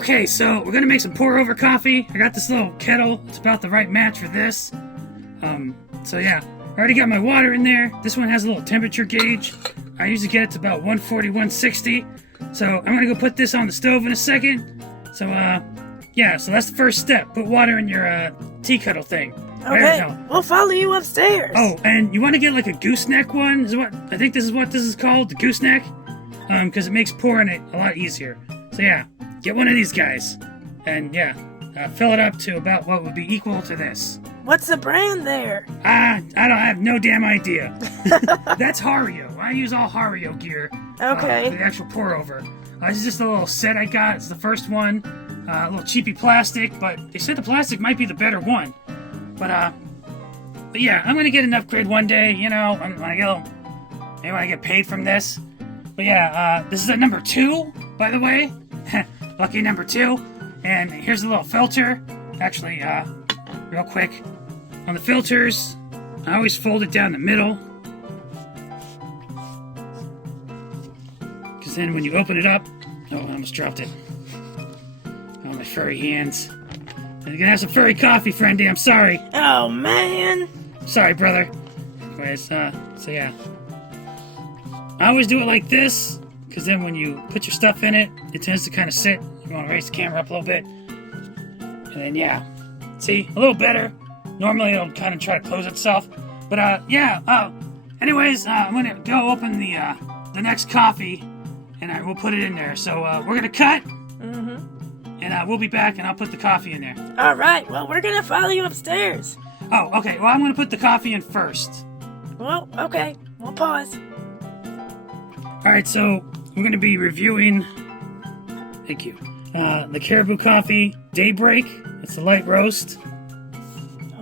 Okay, so we're gonna make some pour-over coffee. I got this little kettle. It's about the right match for this. So yeah, I already got my water in there. This one has a little temperature gauge. I usually get it to about 140, 160. So I'm gonna go put this on the stove in a second. So yeah, so that's the first step. Put water in your tea kettle thing. Okay, we'll follow you upstairs. Oh, and you want to get like a gooseneck one? Is what I think this is what this is called, the gooseneck, because it makes pouring it a lot easier. So yeah, get one of these guys, and yeah, fill it up to about what would be equal to this. What's the brand there? I have no damn idea. That's Hario. I use all Hario gear. Okay. For the actual pour over. This is just a little set I got. It's the first one. A little cheapy plastic, but they said the plastic might be the better one. But yeah, I'm gonna get an upgrade one day. You know, when I get paid from this. But yeah, this is a number 2, by the way. Lucky number 2. And here's a little filter. Actually, real quick, on the filters, I always fold it down the middle. Because then when you open it up, oh, I almost dropped it. Oh, my furry hands. You're gonna have some furry coffee, Friendie, I'm sorry. Oh, man. Sorry, brother. Anyways, so yeah. I always do it like this, because then when you put your stuff in it, it tends to kind of sit. You want to raise the camera up a little bit. And then, yeah. See? A little better. Normally, it'll kind of try to close itself. But, yeah. Anyways, I'm going to go open the next coffee, and we'll put it in there. So, we're going to cut. Mm-hmm. And we'll be back, and I'll put the coffee in there. All right. Well, we're going to follow you upstairs. Oh, okay. Well, I'm going to put the coffee in first. Well, okay. We'll pause. All right, so we're going to be reviewing, thank you, the Caribou Coffee Daybreak. It's a light roast.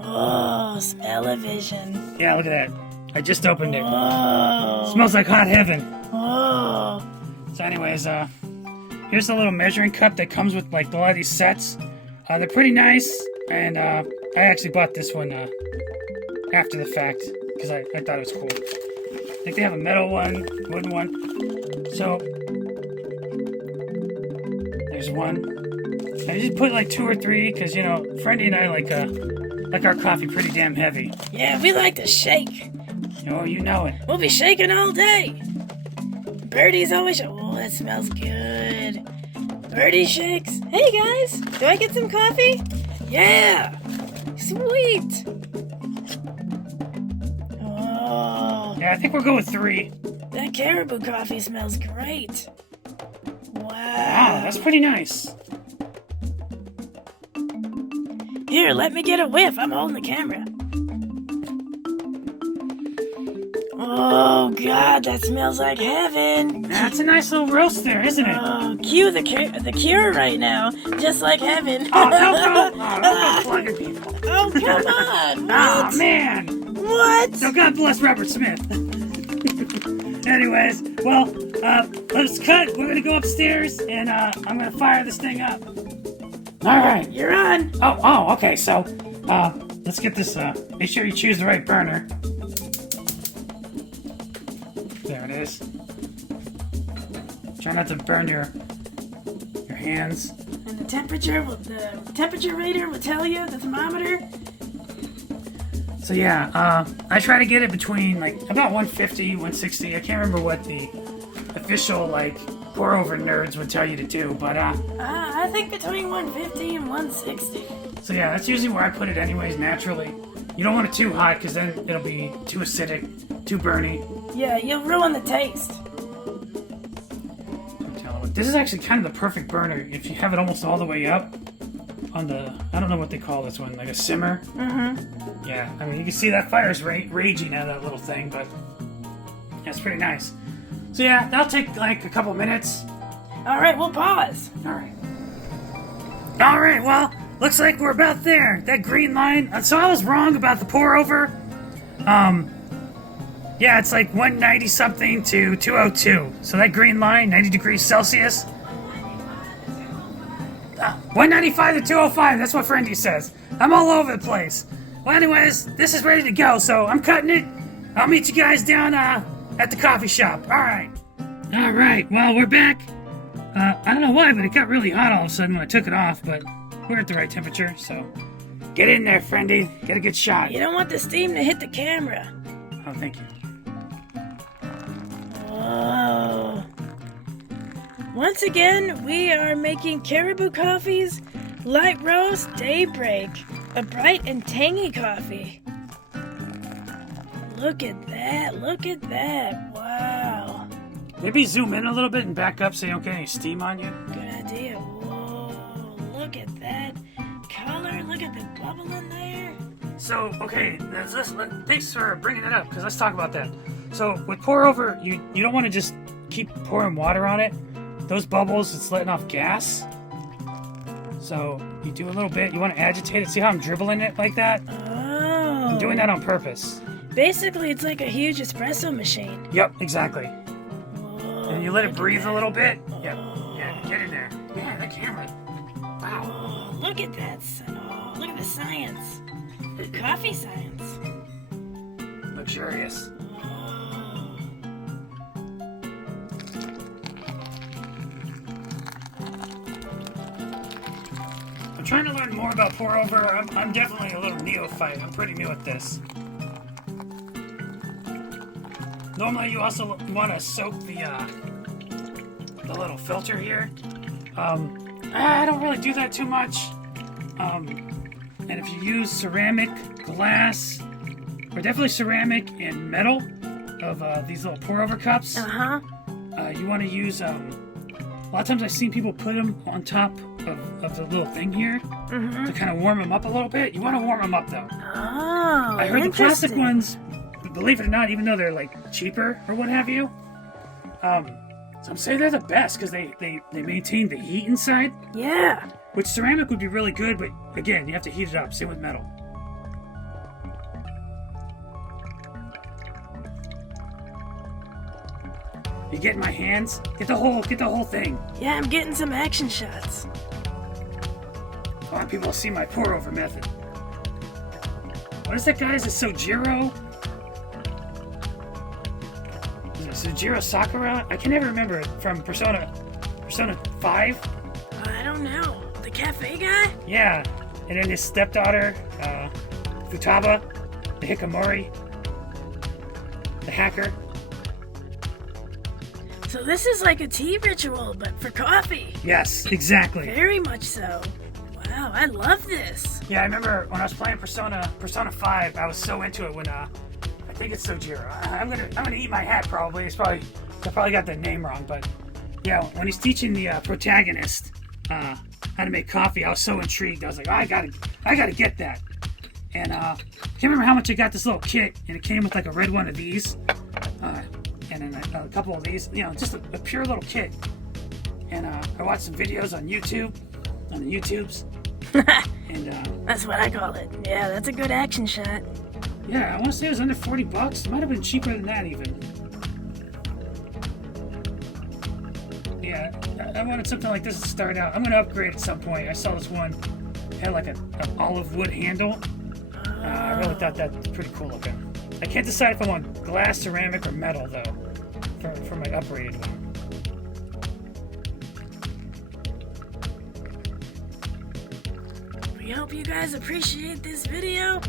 Oh, smell-o-vision. Yeah, look at that. I just opened it. Oh. Smells like hot heaven. Oh. So anyways, here's a little measuring cup that comes with like a lot of these sets. They're pretty nice, and I actually bought this one after the fact because I thought it was cool. I think they have a metal one, wooden one. So there's one. I just put like 2 or 3 because you know, Friendie and I like our coffee pretty damn heavy. Yeah, we like to shake. Oh, you know it. We'll be shaking all day. Birdie's always. Oh, that smells good. Birdie shakes. Hey guys, do I get some coffee? Yeah. Sweet. Oh. Yeah, I think we'll go with 3. That Caribou coffee smells great. Wow. Wow, that's pretty nice. Here, let me get a whiff. I'm holding the camera. Oh, God, that smells like heaven. That's a nice little roast there, isn't it? Oh, cue the cure right now. Just like heaven. Oh, no. Oh, don't go plugging people. Oh, come on. Oh, What? man. What? So God bless Robert Smith. Anyways, well, let's cut. We're gonna go upstairs, and I'm gonna fire this thing up. All right, You're on. Oh, okay. So, let's get this. Make sure you choose the right burner. There it is. Try not to burn your hands. And the temperature reader will tell you, the thermometer. So yeah, I try to get it between like about 150, 160. I can't remember what the official like pour over nerds would tell you to do, but I think between 150 and 160. so yeah, that's usually where I put it anyways, naturally. You don't want it too hot because then it'll be too acidic, too burny. Yeah, you'll ruin the taste. I'm telling you, this is actually kind of the perfect burner if you have it almost all the way up on the, I don't know what they call this one, like a simmer. Mm-hmm. Yeah, I mean, you can see that fire's raging out of that little thing, but yeah, it's pretty nice. So yeah, that'll take like a couple minutes. All right, we'll pause. All right, well, looks like we're about there. That green line. So I was wrong about the pour over. Yeah, it's like 190 something to 202. So that green line, 90 degrees Celsius. 195 to 205, that's what Friendie says. I'm all over the place. Well, anyways, this is ready to go, so I'm cutting it. I'll meet you guys down at the coffee shop. All right, well, we're back. I don't know why, but it got really hot all of a sudden when I took it off, but we're at the right temperature, so... Get in there, Friendie. Get a good shot. You don't want the steam to hit the camera. Oh, thank you. Whoa. Once again, we are making Caribou Coffee's Light Roast Daybreak, a bright and tangy coffee. Look at that, wow. Maybe zoom in a little bit and back up so you don't get any steam on you. Good idea. Whoa, look at that color, look at the bubble in there. So, okay, thanks for bringing it up, because let's talk about that. So, with pour over, you don't want to just keep pouring water on it. Those bubbles, it's letting off gas. So, you do a little bit, you want to agitate it. See how I'm dribbling it like that? Oh. I'm doing that on purpose. Basically, it's like a huge espresso machine. Yep, exactly. Whoa, And you let it breathe a little bit. Oh. Yeah, get in there. Yeah, that camera. Wow. Oh, look at that. Oh, look at the science. Coffee science. Luxurious. Oh. I'm trying to learn more about pour over. I'm definitely a little neophyte. I'm pretty new at this. Normally, you also want to soak the little filter here. I don't really do that too much. And if you use ceramic, glass, or definitely ceramic and metal of these little pour-over cups, you want to use. A lot of times I've seen people put them on top of the little thing here to kind of warm them up a little bit. You want to warm them up though. Oh, I heard the plastic ones, believe it or not, even though they're like cheaper or what have you, some say they're the best because they maintain the heat inside. Yeah. Which ceramic would be really good, but again, you have to heat it up. Same with metal. You get in my hands? Get the whole thing. Yeah, I'm getting some action shots. I want people to see my pour-over method. What is that, guys? Is it Sojiro? Is it Sojiro Sakura? I can never remember it from Persona 5. I don't know. The cafe guy? Yeah, and then his stepdaughter, Futaba, the Hikamori, the hacker. So this is like a tea ritual, but for coffee. Yes, exactly. Very much so. Wow, I love this. Yeah, I remember when I was playing Persona 5, I was so into it when I think it's Sojiro. I'm gonna eat my hat probably. I probably got the name wrong, but yeah, when he's teaching the protagonist how to make coffee, I was so intrigued. I was like, oh, I gotta get that. And I can't remember how much I got this little kit, and it came with like a red one of these, and then a couple of these. You know, just a pure little kit. And I watched some videos on YouTube, on the YouTubes. And that's what I call it. Yeah, that's a good action shot. Yeah, I want to say it was under $40. It might have been cheaper than that even. Yeah, I wanted something like this to start out. I'm going to upgrade at some point. I saw this one had like an olive wood handle. I really thought that was pretty cool looking. I can't decide if I want glass, ceramic, or metal though for my upgraded one. We hope you guys appreciate this video.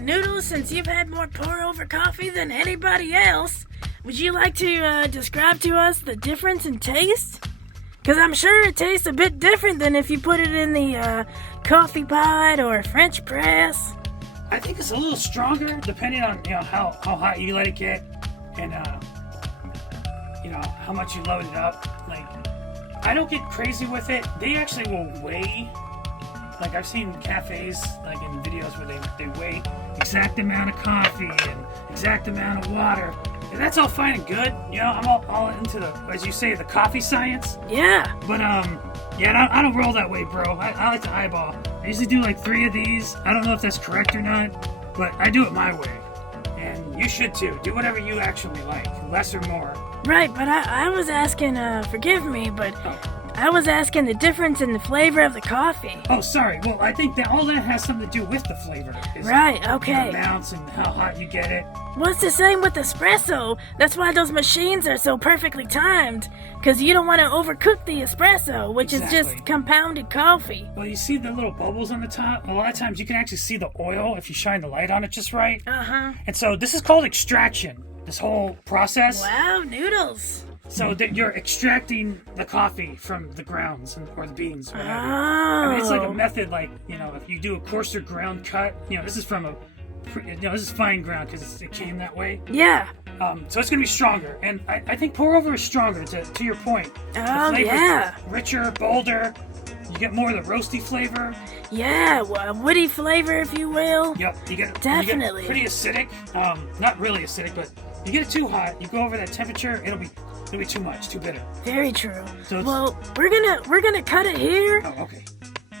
Noodles, since you've had more pour-over coffee than anybody else, would you like to describe to us the difference in taste? Because I'm sure it tastes a bit different than if you put it in the coffee pot or French press. I think it's a little stronger depending on how hot you let it get and how much you load it up. Like, I don't get crazy with it. They actually will weigh. Like, I've seen cafes, like in videos where they weigh exact amount of coffee and exact amount of water. And that's all fine and good. I'm all into the, as you say, the coffee science. Yeah. But, yeah, I don't roll that way, bro. I like to eyeball. I usually do like 3 of these. I don't know if that's correct or not, but I do it my way. And you should too. Do whatever you actually like, less or more. Right, but I was asking, forgive me, but I was asking the difference in the flavor of the coffee. Oh, sorry. Well, I think that all that has something to do with the flavor. Is Right, the okay. amounts and how hot you get it. Well, it's the same with espresso. That's why those machines are so perfectly timed. Because you don't want to overcook the espresso, which is Exactly. just compounded coffee. Well, you see the little bubbles on the top? A lot of times you can actually see the oil if you shine the light on it just right. Uh-huh. And so this is called extraction, this whole process. Wow, noodles. So that you're extracting the coffee from the grounds or the beans, whatever. Oh. I mean, it's like a method, like, if you do a coarser ground cut, this is from this is fine ground because it came that way. Yeah. So it's going to be stronger. And I think pour over is stronger, to your point. Oh, The flavor's yeah. richer, bolder. You get more of the roasty flavor. Yeah, woody flavor, if you will. Yep, you get Definitely. pretty acidic. Not really acidic, but you get it too hot. You go over that temperature, it'll be too much, too bitter. Very true. So Well, we're gonna cut it here. Oh, okay.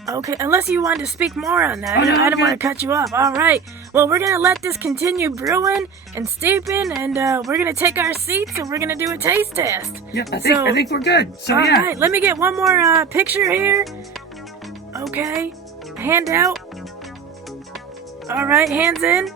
Okay, unless you wanted to speak more on that. Oh, no, I I'm don't want to good. cut you off. All right. Well, we're gonna let this continue brewing and steeping, and we're gonna take our seats and we're gonna do a taste test. Yeah, I think we're good. So All yeah. right, let me get one more picture here. Okay, hand out. All right, hands in.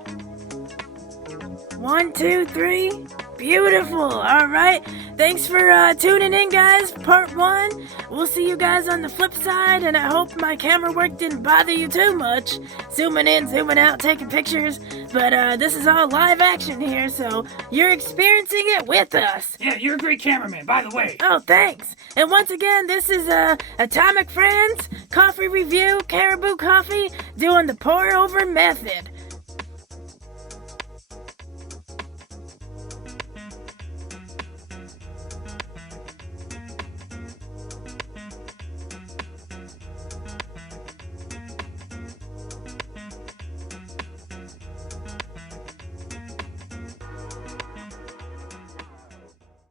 1, 2, 3. Beautiful. All right. Thanks for tuning in, guys. Part 1. We'll see you guys on the flip side, and I hope my camera work didn't bother you too much. Zooming in, zooming out, taking pictures. But this is all live action here, so you're experiencing it with us. Yeah, you're a great cameraman, by the way. Oh, thanks. And once again, this is Atomic Friends Coffee Review, Caribou Coffee, doing the pour-over method.